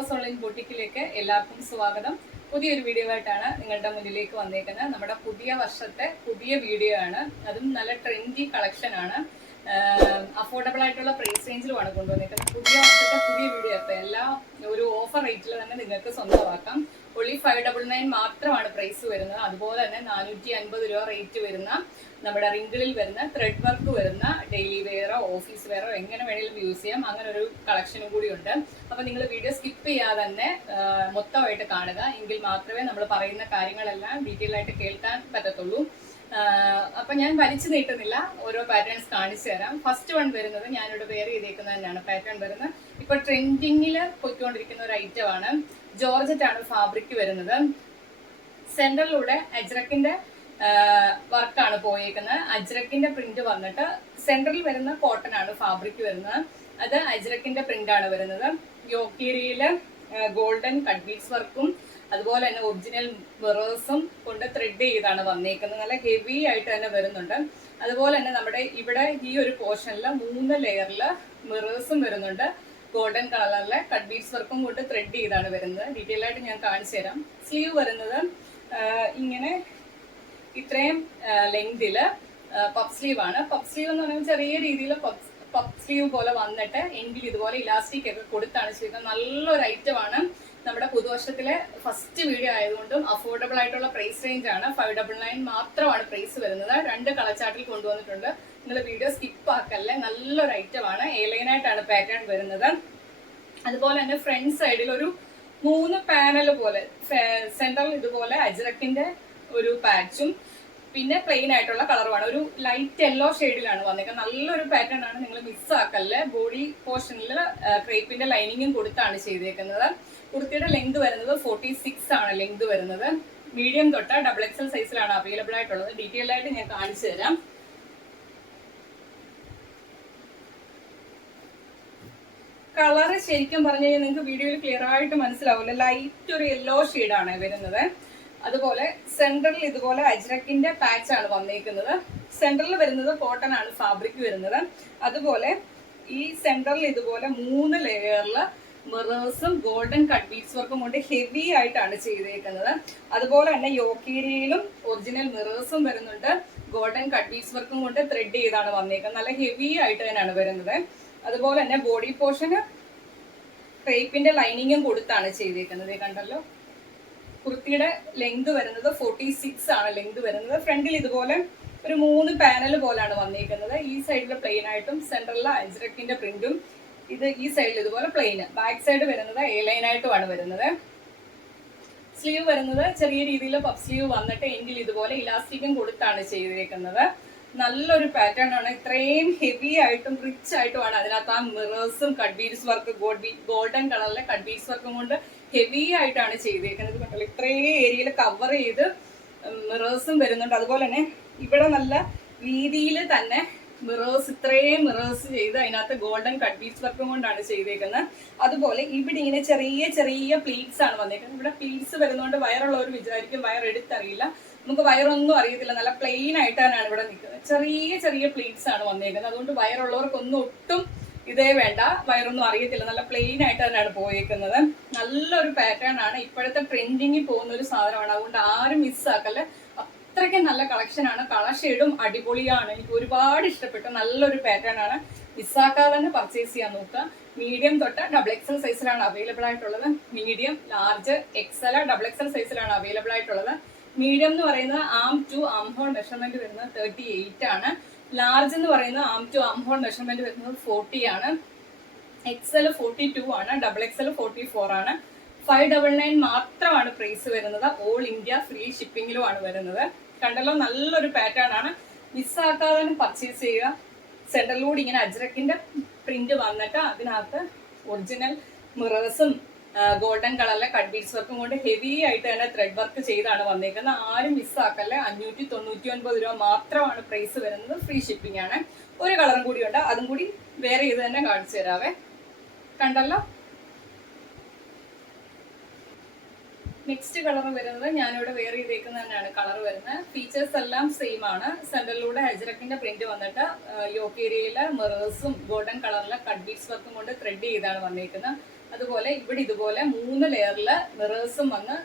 Flowers online ബൊട്ടിക്കിലേക്ക് എല്ലാവർക്കും സ്വാഗതം. പുതിയൊരു വീഡിയോ ആയിട്ടാണ് നിങ്ങളുടെ മുന്നിലേക്ക് വന്നേക്കുന്നത്. നമ്മുടെ പുതിയ വർഷത്തെ പുതിയ വീഡിയോ ആണ് അതും നല്ല ട്രെൻഡി കളക്ഷൻ ആണ്. അഫോർഡബിൾ ആയിട്ടുള്ള പ്രൈസ് റേഞ്ചിലുമാണ് കൊണ്ടുവന്നിരിക്കുന്നത് പുതിയ വർഷത്തെ പുതിയ വീഡിയോ അപ്പം എല്ലാ ഒരു ഓഫർ റേറ്റിൽ തന്നെ നിങ്ങൾക്ക് സ്വന്തമാക്കാം. ഒളി ഫൈവ് ഡബിൾ നയൻ മാത്രമാണ് പ്രൈസ് വരുന്നത്. അതുപോലെ തന്നെ നാനൂറ്റി അൻപത് രൂപ റേറ്റ് വരുന്ന നമ്മുടെ റിങ്കിളിൽ വരുന്ന ത്രെഡ് വർക്ക് വരുന്ന ഡെയിലി വെയറോ ഓഫീസ് വെയറോ എങ്ങനെ വേണേലും യൂസ് ചെയ്യാം. അങ്ങനെ ഒരു കളക്ഷനും കൂടി ഉണ്ട് അപ്പം നിങ്ങൾ വീഡിയോ സ്കിപ്പ് ചെയ്യാതെ തന്നെ മൊത്തമായിട്ട് കാണുക. എങ്കിൽ മാത്രമേ നമ്മൾ പറയുന്ന കാര്യങ്ങളെല്ലാം ഡീറ്റെയിൽ ആയിട്ട് കേൾക്കാൻ പറ്റത്തുള്ളൂ. അപ്പൊ ഞാൻ വലിച്ചു നീട്ടുന്നില്ല. ഓരോ പാറ്റേൺസ് കാണിച്ചു തരാം. ഫസ്റ്റ് വൺ വരുന്നത് ഞാനിവിടെ വെയർ ചെയ്തേക്കുന്നത് തന്നെയാണ് പാറ്റേൺ വരുന്നത്. ഇപ്പൊ ട്രെൻഡിങ്ങിൽ പൊയ്ക്കൊണ്ടിരിക്കുന്ന ഒരു ഐറ്റം ആണ്. ജോർജറ്റ് ആണ് ഫാബ്രിക് വരുന്നത് സെന്ററിലൂടെ അജ്രക്കിന്റെ വർക്കാണ് പോയേക്കുന്നത്. അജ്രക്കിന്റെ പ്രിന്റ് വന്നിട്ട് സെന്ററിൽ വരുന്ന കോട്ടൺ ആണ് ഫാബ്രിക് വരുന്നത്. അത് അജ്രക്കിന്റെ പ്രിന്റ് ആണ് വരുന്നത്. യോക്കീരിയിൽ ഗോൾഡൻ കട്ട് വർക്കും അതുപോലെ തന്നെ ഒറിജിനൽ മിറേഴ്സും കൊണ്ട് ത്രെഡ് ചെയ്താണ് വന്നേക്കുന്നത്. നല്ല ഹെവി ആയിട്ട് തന്നെ വരുന്നുണ്ട്. അതുപോലെ തന്നെ നമ്മുടെ ഇവിടെ ഈ ഒരു പോർഷനിൽ മൂന്ന് ലെയറിൽ മിറേഴ്സും വരുന്നുണ്ട്. ഗോൾഡൻ കളറിലെ കട്ട് വർക്കും കൊണ്ട് ത്രെഡ് ചെയ്താണ് വരുന്നത്. ഡീറ്റെയിൽ ആയിട്ട് ഞാൻ കാണിച്ചു തരാം. സ്ലീവ് വരുന്നത് ഇങ്ങനെ ഇത്രയും ലെങ്തിൽ പപ്പ് സ്ലീവ് ആണ്. പപ്പ് സ്ലീവ് എന്ന് പറയുമ്പോൾ ചെറിയ രീതിയിൽ പപ്പ് സ്ലീവ് പോലെ വന്നിട്ട് എങ്കിൽ ഇതുപോലെ ഇലാസ്റ്റിക് ഒക്കെ കൊടുത്താണ് ചെയ്യുന്നത് നല്ലൊരു ഐറ്റം ആണ്. നമ്മുടെ പുതുവർഷത്തിലെ ഫസ്റ്റ് വീഡിയോ ആയതുകൊണ്ടും അഫോർഡബിൾ ആയിട്ടുള്ള പ്രൈസ് റേഞ്ച് ആണ്. ഫൈവ് ഡബിൾ നയൻ മാത്രമാണ് പ്രൈസ് വരുന്നത്. രണ്ട് കളച്ചാട്ടിൽ കൊണ്ടുവന്നിട്ടുണ്ട്. നിങ്ങൾ വീഡിയോ സ്കിപ്പ് ആക്കല്ലേ? നല്ലൊരു ഐറ്റം ആണ്. ഏലൈനായിട്ടാണ് പാറ്റേൺ വരുന്നത്. അതുപോലെ തന്നെ ഫ്രണ്ട് സൈഡിൽ ഒരു മൂന്ന് പാനൽ പോലെ സെൻട്രൽ ഇതുപോലെ അജ്രക്കിന്റെ ഒരു പാച്ചും പിന്നെ പ്ലെയിൻ ആയിട്ടുള്ള കളറുമാണ് ഒരു ലൈറ്റ് യെല്ലോ ഷെയ്ഡിലാണ് വന്നേക്കുന്നത്. നല്ലൊരു പാറ്റേൺ ആണ് നിങ്ങൾ മിസ് ആക്കല്ലേ. ബോഡി പോർഷനിൽ ക്രേപ്പിന്റെ ലൈനിങ്ങും കൊടുത്താണ് ചെയ്തേക്കുന്നത്. കുർത്തിയുടെ ലെങ്ത് വരുന്നത് ഫോർട്ടി സിക്സ് ആണ് ലെങ്ത് വരുന്നത്. മീഡിയം തൊട്ട് ഡബിൾ എക്സൽ സൈസിലാണ് അവൈലബിൾ ആയിട്ടുള്ളത്. ഡീറ്റെയിൽ ആയിട്ട് ഞാൻ കാണിച്ചു തരാം. കളറ് ശരിക്കും പറഞ്ഞു കഴിഞ്ഞാൽ നിങ്ങൾക്ക് വീഡിയോയിൽ ക്ലിയർ ആയിട്ട് മനസ്സിലാവില്ല. ലൈറ്റ് ഒരു യെല്ലോ ഷെയ്ഡാണ് വരുന്നത്. അതുപോലെ സെൻട്രലിൽ ഇതുപോലെ അജ്രക്കിന്റെ പാച്ച് ആണ് വന്നിരിക്കുന്നത് സെൻട്രലിൽ വരുന്നത് കോട്ടൺ ആണ് ഫാബ്രിക് വരുന്നത്. അതുപോലെ ഈ സെൻട്രലിൽ ഇതുപോലെ മൂന്ന് ലെയറിൽ മിറേഴ്സും ഗോൾഡൻ കട്ട് വർക്കും കൊണ്ട് ഹെവി ആയിട്ടാണ് ചെയ്തേക്കുന്നത്. അതുപോലെ തന്നെ യോക്കീരിയിലും ഒറിജിനൽ മിറേഴ്സും വരുന്നുണ്ട്. ഗോൾഡൻ കട്ട് വർക്കും കൊണ്ട് ത്രെഡ് ചെയ്താണ് വന്നേക്കുന്നത്. നല്ല ഹെവി ആയിട്ട് തന്നെയാണ് വരുന്നത്. അതുപോലെ തന്നെ ബോഡി പോർഷന് ക്രേപ്പിന്റെ ലൈനിങ്ങും കൊടുത്താണ് ചെയ്തേക്കുന്നത്. കണ്ടല്ലോ. കുർത്തിയുടെ ലെങ്ത് വരുന്നത് ഫോർട്ടി സിക്സ് ആണ് ലെങ്ത് വരുന്നത്. ഫ്രണ്ടിൽ ഇതുപോലെ ഒരു മൂന്ന് പാനൽ പോലാണ് വന്നിരിക്കുന്നത് ഈ സൈഡിൽ പ്ലെയിൻ ആയിട്ടും സെൻട്രലിൽ അജ്രക്കിന്റെ പ്രിന്റും ഇത് ഈ സൈഡിൽ ഇതുപോലെ പ്ലെയിൻ ബാക്ക് സൈഡ് വരുന്നത് എ ലൈൻ ആയിട്ടുമാണ് വരുന്നത്. സ്ലീവ് വരുന്നത് ചെറിയ രീതിയിൽ പഫ് സ്ലീവ് വന്നിട്ട് എങ്കിൽ ഇതുപോലെ ഇലാസ്റ്റിക്കും കൊടുത്താണ് ചെയ്തേക്കുന്നത്. നല്ലൊരു പാറ്റേൺ ആണ്. ഇത്രയും ഹെവി ആയിട്ടും റിച്ച് ആയിട്ടുമാണ് അതിനകത്ത് ആ മിറേഴ്സും കട്ട് ബീഡ്സ് വർക്ക് ഗോൾഡൻ കളറിലെ കട്ട് ബീഡ്സ് വർക്കും കൊണ്ട് ഹെവി ആയിട്ടാണ് ചെയ്തേക്കുന്നത് കണ്ടല്ലോ ഇത്രയും ഏരിയയിൽ കവർ ചെയ്ത് മിറേഴ്സും വരുന്നുണ്ട്. അതുപോലെ തന്നെ ഇവിടെ നല്ല രീതിയിൽ തന്നെ മിറേഴ്സ് ഇത്രയും മിറേഴ്സ് ചെയ്ത് അതിനകത്ത് ഗോൾഡൻ കട്ട് ബീഡ്സ് വർക്കും കൊണ്ടാണ് ചെയ്തേക്കുന്നത്. അതുപോലെ ഇവിടെ ഇങ്ങനെ ചെറിയ ചെറിയ പ്ലീറ്റ്സ് ആണ് വന്നേക്കുന്നത്. ഇവിടെ പ്ലീറ്റ്സ് വരുന്നതുകൊണ്ട് വയറുള്ളവർ വിചാരിക്കും വയർ എടുത്തറിയില്ല നമുക്ക് വയറൊന്നും അറിയത്തില്ല. നല്ല പ്ലെയിൻ ആയിട്ടാണ് ഇവിടെ നിൽക്കുന്നത്. ചെറിയ ചെറിയ പ്ലേറ്റ്സ് ആണ് വന്നേക്കുന്നത്. അതുകൊണ്ട് വയറുള്ളവർക്കൊന്നും ഒട്ടും ഇതേ വേണ്ട. വയറൊന്നും അറിയത്തില്ല. നല്ല പ്ലെയിൻ ആയിട്ട് തന്നെയാണ് പോയേക്കുന്നത്. നല്ലൊരു പാറ്റേൺ ആണ്. ഇപ്പോഴത്തെ ട്രെൻഡിങ്ങിൽ പോകുന്ന ഒരു സാധനമാണ്. അതുകൊണ്ട് ആരും മിസ്സാക്കല്ല അത്രയ്ക്ക് നല്ല കളക്ഷൻ ആണ്. കളർ അടിപൊളിയാണ്. എനിക്ക് ഒരുപാട് ഇഷ്ടപ്പെട്ടു നല്ലൊരു പാറ്റേൺ ആണ്. മിസ്സാക്കാതെ തന്നെ പർച്ചേസ് ചെയ്യാൻ നോക്കുക. മീഡിയം തൊട്ട് ഡബിൾ എക്സൽ സൈസിലാണ് അവൈലബിൾ ആയിട്ടുള്ളത്. Medium large XL double XL സൈസിലാണ് അവൈലബിൾ ആയിട്ടുള്ളത്. മീഡിയം എന്ന് പറയുന്നത് arm to arm hole measurement വരുന്നത് തേർട്ടി എയ്റ്റ് ആണ്. ലാർജ് എന്ന് പറയുന്നത് arm to arm hole measurement വരുന്നത് ഫോർട്ടി ആണ്. എക്സൽ ഫോർട്ടി ടു ആണ്. ഡബിൾ എക്സൽ ഫോർട്ടി ഫോർ ആണ്. ഫൈവ് ഡബിൾ നയൻ മാത്രമാണ് പ്രൈസ് വരുന്നത്. ഓൾ ഇന്ത്യ ഫ്രീ ഷിപ്പിംഗിലുമാണ് വരുന്നത്. കണ്ടല്ലോ നല്ലൊരു പാറ്റേൺ ആണ്. മിസ്സാക്കാതെ പർച്ചേസ് ചെയ്യുക. സെന്ററിലൂടെ ഇങ്ങനെ അജ്രക്കിന്റെ പ്രിന്റ് വന്നിട്ട് അതിനകത്ത് ഒറിജിനൽ മിറേഴ്സും ഗോൾഡൻ കളറിലെ കട്ട് ബീഡ്സ് വർക്കും കൊണ്ട് ഹെവി ആയിട്ട് തന്നെ ത്രെഡ് വർക്ക് ചെയ്താണ് വന്നേക്കുന്നത്. ആരും മിസ്സാക്കല്ലേ അഞ്ഞൂറ്റി തൊണ്ണൂറ്റി ഒൻപത് രൂപ മാത്രമാണ് പ്രൈസ് വരുന്നത്. ഫ്രീ ഷിപ്പിംഗ് ആണ്. ഒരു കളറും കൂടി ഉണ്ട്. അതും കൂടി വേറെ ഇത് തന്നെ കാണിച്ചു തരാവേ. കണ്ടല്ലോ? നെക്സ്റ്റ് കളർ വരുന്നത് ഞാനിവിടെ വേറെ ചെയ്തേക്കുന്ന തന്നെയാണ് കളർ വരുന്നത്. ഫീച്ചേഴ്സ് എല്ലാം സെയിം ആണ്. സെന്ററിലൂടെ ഹെജറക്കിന്റെ പ്രിന്റ് വന്നിട്ട് യോക്കേരിയയിലെ മെറേഴ്സും ഗോൾഡൻ കളറിലെ കട്ട് ബീഡ്സ് വർക്കും കൊണ്ട് ത്രെഡ് ചെയ്താണ് വന്നേക്കുന്നത്. അതുപോലെ ഇവിടെ ഇതുപോലെ മൂന്ന് ലെയറിൽ മിറേഴ്സും വന്ന്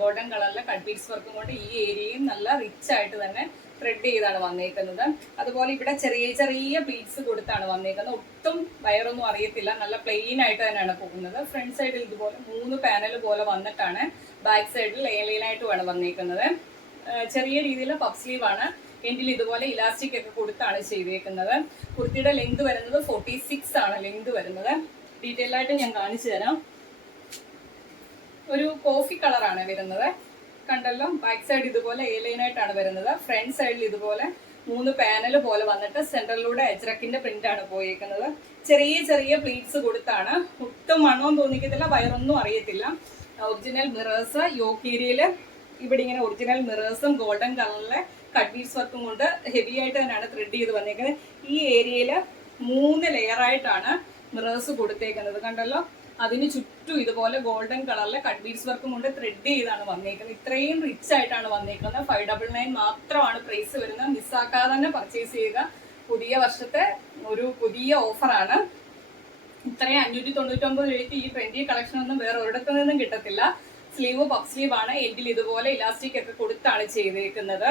ഗോൾഡൻ കളറിലെ കട്ട് വർക്കും കൊണ്ട് ഈ ഏരിയയും നല്ല റിച്ച് ആയിട്ട് തന്നെ ത്രെഡ് ചെയ്താണ് വന്നേക്കുന്നത്. അതുപോലെ ഇവിടെ ചെറിയ ചെറിയ ബീഡ്സ് കൊടുത്താണ് വന്നേക്കുന്നത്. ഒട്ടും വയറൊന്നും അറിയത്തില്ല. നല്ല പ്ലെയിൻ ആയിട്ട് തന്നെയാണ് പോകുന്നത്. ഫ്രണ്ട് സൈഡിൽ ഇതുപോലെ മൂന്ന് പാനൽ പോലെ വന്നിട്ടാണ് ബാക്ക് സൈഡിൽ ലൈൻ ലൈനായിട്ട് വേണം വന്നേക്കുന്നത്. ചെറിയ രീതിയിൽ പഫ് സ്ലീവ് ആണ്. എൻഡിൽ ഇതുപോലെ ഇലാസ്റ്റിക് ഒക്കെ കൊടുത്താണ് ചെയ്തേക്കുന്നത്. കുർത്തിയുടെ ലെങ്ത് വരുന്നത് ഫോർട്ടി സിക്സ് ആണ് ലെങ്ത് വരുന്നത്. ഡീറ്റെയിൽ ആയിട്ട് ഞാൻ കാണിച്ചു തരാം. ഒരു കോഫി കളറാണ് വരുന്നത്. കണ്ടല്ലോ? ബാക്ക് സൈഡ് ഇതുപോലെ എ ലൈനായിട്ടാണ് വരുന്നത്. ഫ്രണ്ട് സൈഡിൽ ഇതുപോലെ മൂന്ന് പാനൽ പോലെ വന്നിട്ട് സെന്ററിലൂടെ എജ്രക്കിന്റെ പ്രിന്റ് ആണ് പോയേക്കുന്നത്. ചെറിയ ചെറിയ പ്ലീറ്റ്സ് കൊടുത്താണ്. ഒട്ടും മണവും തോന്നിക്കത്തില്ല വയറൊന്നും അറിയത്തില്ല. ഒറിജിനൽ മിറേഴ്സ് യോക്കേരിയയിൽ ഇവിടെ ഇങ്ങനെ ഒറിജിനൽ മിറേഴ്സും ഗോൾഡൻ കളറിലെ കട്ട് ബീഡ്സ് വർക്കും കൊണ്ട് ഹെവി ആയിട്ട് തന്നെയാണ് ത്രെഡ് ചെയ്ത് വന്നേക്കുന്നത്. ഈ ഏരിയയിൽ മൂന്ന് ലെയർ ആയിട്ടാണ് മിറേഴ്സ് കൊടുത്തേക്കുന്നത്. കണ്ടല്ലോ? അതിന് ചുറ്റും ഇതുപോലെ ഗോൾഡൻ കളറിലെ കട്ട് ബീഡ്സ് വർക്കും കൊണ്ട് ത്രെഡ് ചെയ്താണ് വന്നേക്കുന്നത്. ഇത്രയും റിച്ച് ആയിട്ടാണ് വന്നേക്കുന്നത്. ഫൈവ് ഡബിൾ നയൻ മാത്രമാണ് പ്രൈസ് വരുന്നത്. മിസ്സാക്കാതെ തന്നെ പർച്ചേസ് ചെയ്യുക. പുതിയ വർഷത്തെ ഒരു പുതിയ ഓഫറാണ് ഇത്രയും അഞ്ഞൂറ്റി തൊണ്ണൂറ്റൊമ്പത് രൂപയ്ക്ക് ഈ ട്രെൻഡി കളക്ഷൻ ഒന്നും വേറെ ഒരിടത്തു നിന്നും കിട്ടത്തില്ല. സ്ലീവ് പഫ് സ്ലീവ് ആണ്. എൻഡിൽ ഇതുപോലെ ഇലാസ്റ്റിക് ഒക്കെ കൊടുത്താണ് ചെയ്തേക്കുന്നത്.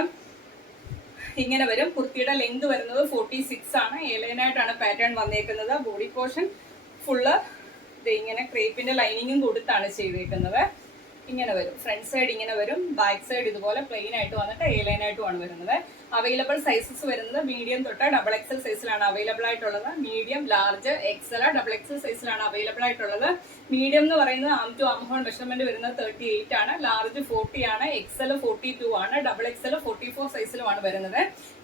ഇങ്ങനെ വരും. കുർത്തിയുടെ ലെങ്ത് വരുന്നത് ഫോർട്ടി സിക്സ് ആണ്. ഏലൈനായിട്ടാണ് പാറ്റേൺ വന്നേക്കുന്നത്. ബോഡി പോർഷൻ ഫുള്ള് ഇങ്ങനെ ക്രേപ്പിന്റെ ലൈനിങ്ങും കൊടുത്താണ് ചെയ്തേക്കുന്നത്. ഇങ്ങനെ വരും. ഫ്രണ്ട് സൈഡ് ഇങ്ങനെ വരും. ബാക്ക് സൈഡ് ഇതുപോലെ പ്ലെയിൻ ആയിട്ട് വന്നിട്ട് എ ലൈൻ ആയിട്ടുമാണ് വരുന്നത്. അവൈലബിൾ സൈസസ് വരുന്നത് മീഡിയം തൊട്ട് ഡബിൾ എക്സൽ സൈസിലാണ് അവൈലബിൾ ആയിട്ടുള്ളത്. Medium large XL double XL സൈസിലാണ് അവൈലബിൾ ആയിട്ടുള്ളത്. മീഡിയം എന്ന് പറയുന്നത് arm to arm hole measurement വരുന്നത് തേർട്ടി എയ്റ്റ് ആണ്. ലാർജ് ഫോർട്ടി ആണ്. എക്സൽ ഫോർട്ടി ടു ആണ്. ഡബിൾ എക്സൽ ഫോർട്ടി ഫോർ സൈസിലുമാണ് വരുന്നത്.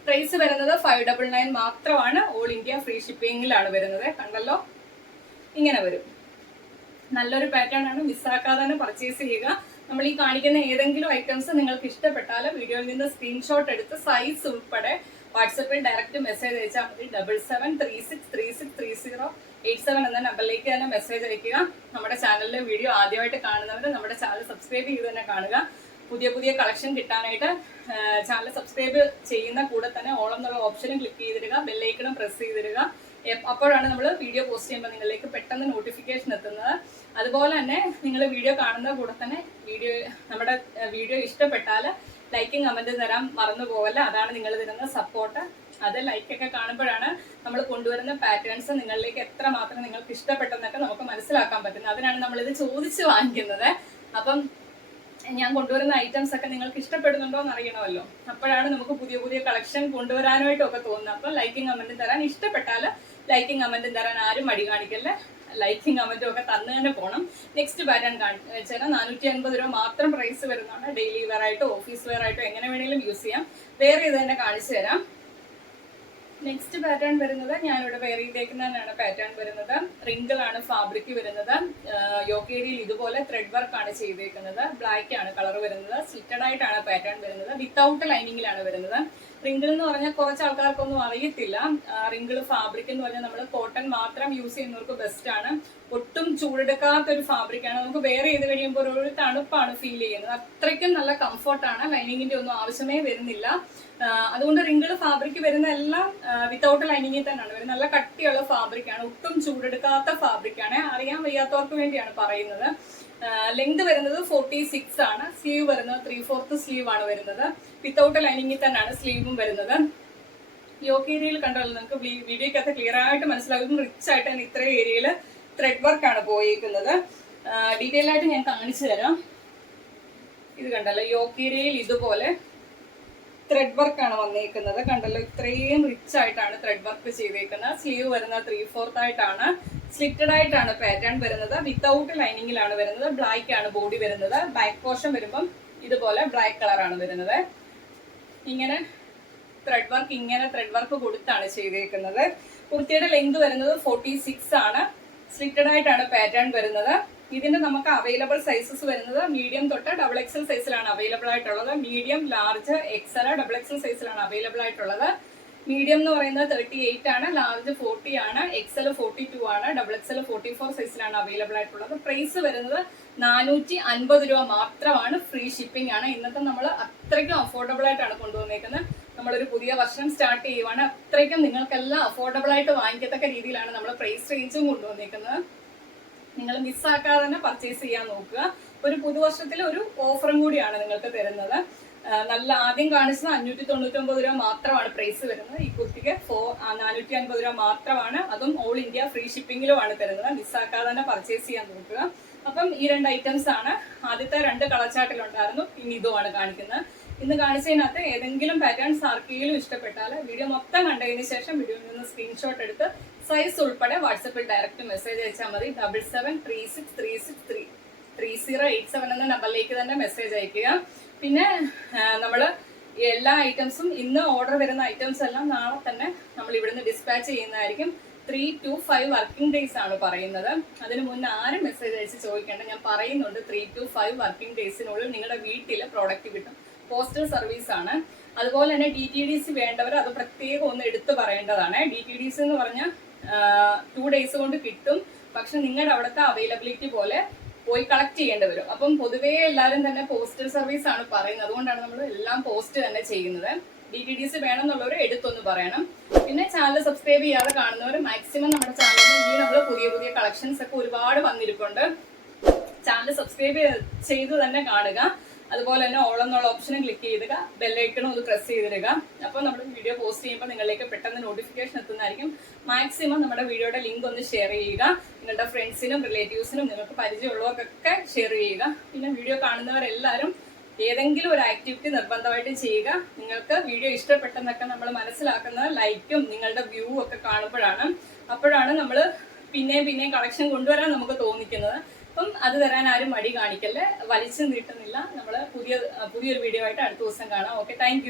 പ്രൈസ് വരുന്നത് ഫൈവ് ഡബിൾ നയൻ മാത്രമാണ്. ഓൾ ഇന്ത്യ ഫ്രീ ഷിപ്പിംഗിലാണ് വരുന്നത്. കണ്ടല്ലോ? ഇങ്ങനെ വരും. നല്ലൊരു പാറ്റേൺ ആണ് മിസ്സാക്കാതെ തന്നെ പർച്ചേസ് ചെയ്യുക. നമ്മൾ ഈ കാണിക്കുന്ന ഏതെങ്കിലും ഐറ്റംസ് നിങ്ങൾക്ക് ഇഷ്ടപ്പെട്ടാൽ വീഡിയോയിൽ നിന്ന് സ്ക്രീൻഷോട്ട് എടുത്ത് സൈസ് ഉൾപ്പെടെ വാട്സപ്പിൽ ഡയറക്റ്റ് മെസ്സേജ് അയച്ചാൽ മതി. Double seven three six three six three zero eight seven എന്ന നമ്പറിലേക്ക് തന്നെ മെസ്സേജ് അയക്കുക. നമ്മുടെ ചാനലിലെ വീഡിയോ ആദ്യമായിട്ട് കാണുന്നവർ നമ്മുടെ ചാനൽ സബ്സ്ക്രൈബ് ചെയ്ത് തന്നെ കാണുക. പുതിയ പുതിയ കളക്ഷൻ കിട്ടാനായിട്ട് ചാനൽ സബ്സ്ക്രൈബ് ചെയ്യുന്ന കൂടെ തന്നെ ഓളം എന്നുള്ള ഓപ്ഷനും ക്ലിക്ക് ചെയ്തിടുക. ബെല്ലൈക്കണം പ്രസ് ചെയ്തിടുക. അപ്പോഴാണ് നമ്മൾ വീഡിയോ പോസ്റ്റ് ചെയ്യുമ്പോൾ നിങ്ങളിലേക്ക് പെട്ടെന്ന് നോട്ടിഫിക്കേഷൻ എത്തുന്നത്. അതുപോലെ തന്നെ നിങ്ങൾ വീഡിയോ കാണുന്ന കൂടെ തന്നെ വീഡിയോ നമ്മുടെ വീഡിയോ ഇഷ്ടപ്പെട്ടാൽ ലൈക്കും കമന്റും തരാൻ മറന്നു പോകല്ല അതാണ് നിങ്ങൾ തരുന്ന സപ്പോർട്ട് അത് ലൈക്കൊക്കെ കാണുമ്പോഴാണ് നമ്മൾ കൊണ്ടുവരുന്ന പാറ്റേൺസ് നിങ്ങളിലേക്ക് എത്ര മാത്രം നിങ്ങൾക്ക് ഇഷ്ടപ്പെട്ടെന്നൊക്കെ നമുക്ക് മനസ്സിലാക്കാൻ പറ്റുന്നത്. അതിനാണ് നമ്മളിത് ചോദിച്ച് വാങ്ങിക്കുന്നത്. അപ്പം ഞാൻ കൊണ്ടുവരുന്ന ഐറ്റംസ് ഒക്കെ നിങ്ങൾക്ക് ഇഷ്ടപ്പെടുന്നുണ്ടോ എന്ന് അറിയണമല്ലോ. അപ്പോഴാണ് നമുക്ക് പുതിയ പുതിയ കളക്ഷൻ കൊണ്ടുവരാനായിട്ടും ഒക്കെ തോന്നുന്നത് അപ്പോൾ ലൈക്കും കമന്റും തരാൻ ഇഷ്ടപ്പെട്ടാൽ ലൈക്കും കമന്റും തരാൻ ആരും മടി കാണിക്കല്ലേ. ലൈക്കും കമന്റും ഒക്കെ തന്നു തന്നെ പോകണം നെക്സ്റ്റ് പാറ്റേൺ വെച്ചാൽ നാനൂറ്റി അൻപത് രൂപ മാത്രം പ്രൈസ് വരുന്നതാണ്. ഡെയിലി വെയർ ആയിട്ടോ ഓഫീസ് വെയർ ആയിട്ടോ എങ്ങനെ വേണമെങ്കിലും യൂസ് ചെയ്യാം. വേറെ ഇത് തന്നെ കാണിച്ചു തരാം. നെക്സ്റ്റ് പാറ്റേൺ വരുന്നത് ഞാനിവിടെ വെയർ ചെയ്തേക്കുന്നതാണ് പാറ്റേൺ വരുന്നത്. റിങ്കിൾ ആണ് ഫാബ്രിക് വരുന്നത്. യോക്കേരിയിൽ ഇതുപോലെ ത്രെഡ് വർക്ക് ആണ് ചെയ്തേക്കുന്നത്. ബ്ലാക്ക് ആണ് കളർ വരുന്നത്. സ്ലിറ്റഡ് ആയിട്ടാണ് പാറ്റേൺ വരുന്നത്. വിത്തൗട്ട് ലൈനിങ്ങിലാണ് വരുന്നത്. റിങ്കിൾ എന്ന് പറഞ്ഞാൽ കുറച്ച് ആൾക്കാർക്കൊന്നും അറിയത്തില്ല. റിങ്കിൾ ഫാബ്രിക് എന്ന് പറഞ്ഞാൽ നമ്മൾ കോട്ടൺ മാത്രം യൂസ് ചെയ്യുന്നവർക്ക് ബെസ്റ്റ് ആണ്. ഒട്ടും ചൂടെടുക്കാത്ത ഒരു ഫാബ്രിക് ആണ്. നമുക്ക് വേറെ ചെയ്ത് കഴിയുമ്പോൾ ഒരു തണുപ്പാണ് ഫീൽ ചെയ്യുന്നത്. അത്രയ്ക്കും നല്ല കംഫർട്ടാണ് ലൈനിങ്ങിന്റെ ഒന്നും ആവശ്യമേ വരുന്നില്ല. അതുകൊണ്ട് റിങ്കിൾ ഫാബ്രിക് വരുന്ന എല്ലാം വിത്തൗട്ട് ലൈനിങ്ങിൽ തന്നെയാണ്. വരുന്നത് നല്ല കട്ടിയുള്ള ഫാബ്രിക്കാണ് ഒട്ടും ചൂടെടുക്കാത്ത ഫാബ്രിക്കാണ്. അറിയാൻ വയ്യാത്തവർക്ക് വേണ്ടിയാണ് പറയുന്നത്. ലെങ്ത് വരുന്നത് ഫോർട്ടി സിക്സ് ആണ്. സ്ലീവ് വരുന്നത് ത്രീ ഫോർത്ത് സ്ലീവ് ആണ് വരുന്നത്. വിത്തൗട്ട് ലൈനിങ്ങിൽ തന്നെയാണ് സ്ലീവും വരുന്നത്. യോക്ക് ഏരിയയിൽ കണ്ടാലും നിങ്ങൾക്ക് വീഡിയോക്കകത്ത് ക്ലിയർ ആയിട്ട് മനസ്സിലാകും റിച്ച് ആയിട്ട് തന്നെ ഇത്രയും ഏരിയയിൽ ത്രെഡ് വർക്ക് ആണ് പോയേക്കുന്നത്. ഡീറ്റെയിൽ ആയിട്ട് ഞാൻ കാണിച്ചു തരാം. ഇത് കണ്ടല്ലോ യോക്ക് ഏരിയയിൽ ഇതുപോലെ ത്രെഡ് വർക്ക് ആണ് വന്നേക്കുന്നത്. കണ്ടല്ലോ ഇത്രയും റിച്ച് ആയിട്ടാണ് ത്രെഡ് വർക്ക് ചെയ്തേക്കുന്നത്. സ്ലീവ് വരുന്ന ത്രീ ഫോർത്ത് ആയിട്ടാണ് സ്ലിറ്റഡ് ആയിട്ടാണ് പാറ്റേൺ വരുന്നത്. വിത്തൗട്ട് ലൈനിങ്ങിലാണ് വരുന്നത്. ബ്ലാക്ക് ആണ് ബോഡി വരുന്നത്. ബാക്ക് പോർഷൻ വരുമ്പം ഇതുപോലെ ബ്ലാക്ക് കളറാണ് വരുന്നത്. ഇങ്ങനെ ത്രെഡ് വർക്ക് ഇങ്ങനെ ത്രെഡ് വർക്ക് കൊടുത്താണ് ചെയ്തേക്കുന്നത്. കുർത്തിയുടെ ലെങ്ത് വരുന്നത് ഫോർട്ടി സിക്സ് ആണ്. സ്ലിറ്റഡ് ആയിട്ടാണ് പാറ്റേൺ വരുന്നത്. ഇതിന്റെ നമുക്ക് അവൈലബിൾ സൈസസ് വരുന്നത് മീഡിയം തൊട്ട് ഡബിൾ എക്സൽ സൈസിലാണ് അവൈലബിൾ ആയിട്ടുള്ളത്. Medium large XL double XL സൈസിലാണ് അവൈലബിൾ ആയിട്ടുള്ളത്. മീഡിയം എന്ന് പറയുന്നത് തേർട്ടി എയ്റ്റ് ആണ്. ലാർജ് ഫോർട്ടി ആണ്. എക്സൽ ഫോർട്ടി ടു ആണ്. ഡബിൾ എക്സൽ ഫോർട്ടി ഫോർ സൈസിലാണ് അവൈലബിൾ ആയിട്ടുള്ളത്. പ്രൈസ് വരുന്നത് നാനൂറ്റി അൻപത് രൂപ മാത്രമാണ്. ഫ്രീ ഷിപ്പിംഗ് ആണ്. ഇന്നത്തെ നമ്മൾ അത്രയ്ക്കും അഫോർഡബിൾ ആയിട്ടാണ് കൊണ്ടുവന്നേക്കുന്നത്. നമ്മളൊരു പുതിയ വർഷം സ്റ്റാർട്ട് ചെയ്യുവാണ്. അത്രയ്ക്കും നിങ്ങൾക്കെല്ലാം അഫോർഡബിൾ ആയിട്ട് വാങ്ങിക്കത്തക്ക രീതിയിലാണ് നമ്മൾ പ്രൈസ് റേഞ്ചും കൊണ്ടുവന്നേക്കുന്നത്. നിങ്ങൾ മിസ്സാക്കാതെ തന്നെ പർച്ചേസ് ചെയ്യാൻ നോക്കുക. ഒരു പുതുവർഷത്തിൽ ഒരു ഓഫറും കൂടിയാണ് നിങ്ങൾക്ക് തരുന്നത്. നല്ല ആദ്യം കാണിച്ചത് അഞ്ഞൂറ്റി തൊണ്ണൂറ്റൊമ്പത് രൂപ മാത്രമാണ് പ്രൈസ് വരുന്നത്. ഈ കുർത്തിക്ക് ഫോർ നാനൂറ്റി അൻപത് രൂപ മാത്രമാണ്. അതും ഓൾ ഇന്ത്യ ഫ്രീ ഷിപ്പിംഗിലുമാണ് തരുന്നത്. മിസ്സാക്കാതെ തന്നെ പർച്ചേസ് ചെയ്യാൻ നോക്കുക. അപ്പം ഈ രണ്ട് ഐറ്റംസ് ആണ്. ആദ്യത്തെ രണ്ട് കളച്ചാട്ടിലുണ്ടായിരുന്നു പിന്നെ ഇതുമാണ് കാണിക്കുന്നത്. ഇന്ന് കാണിച്ചതിനകത്ത് ഏതെങ്കിലും പാറ്റേൺസ് ആർക്കെങ്കിലും ഇഷ്ടപ്പെട്ടാൽ വീഡിയോ മൊത്തം കണ്ടതിന് ശേഷം വീഡിയോയിൽ നിന്ന് സ്ക്രീൻഷോട്ട് എടുത്ത് സൈസ് ഉൾപ്പെടെ വാട്സപ്പിൽ ഡയറക്റ്റ് മെസ്സേജ് അയച്ചാൽ മതി. Double seven three six three six three three zero eight seven എന്ന നമ്പറിലേക്ക് തന്നെ മെസ്സേജ് അയക്കുക. പിന്നെ നമ്മൾ എല്ലാ ഐറ്റംസും ഇന്ന് ഓർഡർ വരുന്ന ഐറ്റംസ് എല്ലാം നാളെ തന്നെ നമ്മൾ ഇവിടുന്ന് ഡിസ്പാച്ച് ചെയ്യുന്നതായിരിക്കും. Three to five working days ആണ് പറയുന്നത്. അതിന് മുന്നേ ആരും മെസ്സേജ് അയച്ച് ചോദിക്കേണ്ട. ഞാൻ പറയുന്നുണ്ട് ത്രീ ടു ഫൈവ് വർക്കിംഗ് ഡേയ്സിനുള്ളിൽ നിങ്ങളുടെ വീട്ടിൽ പ്രോഡക്റ്റ് കിട്ടും. പോസ്റ്റൽ സർവീസ് ആണ് അതുപോലെ തന്നെ ഡി ടി ഡി സി വേണ്ടവർ അത് പ്രത്യേകം ഒന്ന് എടുത്തു പറയേണ്ടതാണ്. ഡി ടി ഡി സി എന്ന് പറഞ്ഞാൽ ടു ഡേയ്സ് കൊണ്ട് കിട്ടും. പക്ഷെ നിങ്ങളുടെ അവിടുത്തെ അവൈലബിലിറ്റി പോലെ പോയി കളക്ട് ചെയ്യേണ്ടി വരും. അപ്പം പൊതുവേ എല്ലാവരും തന്നെ പോസ്റ്റൽ സർവീസ് ആണ് പറയുന്നത്. അതുകൊണ്ടാണ് നമ്മൾ എല്ലാം പോസ്റ്റ് തന്നെ ചെയ്യുന്നത്. ഡി ടി ഡി സി വേണം എന്നുള്ളവർ എടുത്തൊന്ന് പറയണം. പിന്നെ ചാനൽ സബ്സ്ക്രൈബ് ചെയ്യാതെ കാണുന്നവർ മാക്സിമം നമ്മുടെ ചാനലിൽ ഇനി നമ്മൾ പുതിയ പുതിയ കളക്ഷൻസ് ഒക്കെ ഒരുപാട് വന്നിരിപ്പുണ്ട്. ചാനൽ സബ്സ്ക്രൈബ് ചെയ്ത് തന്നെ കാണുക. അതുപോലെ തന്നെ ഓൾ എന്നുള്ള ഓപ്ഷനും ക്ലിക്ക് ചെയ്തുക. ബെല്ലൈക്കണും ഒന്ന് പ്രസ് ചെയ്തിടുക. അപ്പോൾ നമ്മുടെ വീഡിയോ പോസ്റ്റ് ചെയ്യുമ്പോൾ നിങ്ങളിലേക്ക് പെട്ടെന്ന് നോട്ടിഫിക്കേഷൻ എത്തുന്നതായിരിക്കും. മാക്സിമം നമ്മുടെ വീഡിയോയുടെ ലിങ്ക് ഒന്ന് ഷെയർ ചെയ്യുക. നിങ്ങളുടെ ഫ്രണ്ട്സിനും റിലേറ്റീവ്സിനും നിങ്ങൾക്ക് പരിചയമുള്ളവർക്കൊക്കെ ഷെയർ ചെയ്യുക. പിന്നെ വീഡിയോ കാണുന്നവരെല്ലാവരും ഏതെങ്കിലും ഒരു ആക്ടിവിറ്റി നിർബന്ധമായിട്ട് ചെയ്യുക. നിങ്ങൾക്ക് വീഡിയോ ഇഷ്ടപ്പെട്ടെന്നൊക്കെ നമ്മൾ മനസ്സിലാക്കുന്നത് ലൈക്കും നിങ്ങളുടെ വ്യൂ ഒക്കെ കാണുമ്പോഴാണ്. അപ്പോഴാണ് നമ്മൾ പിന്നെയും പിന്നെയും കളക്ഷൻ കൊണ്ടുവരാൻ നമുക്ക് തോന്നിക്കുന്നത്. അപ്പം അത് തരാൻ ആരും മടി കാണിക്കല്ലേ. വലിച്ചു നീട്ടുന്നില്ല. നമ്മൾ പുതിയ പുതിയൊരു വീഡിയോ ആയിട്ട് അടുത്ത ദിവസം കാണാം. Okay thank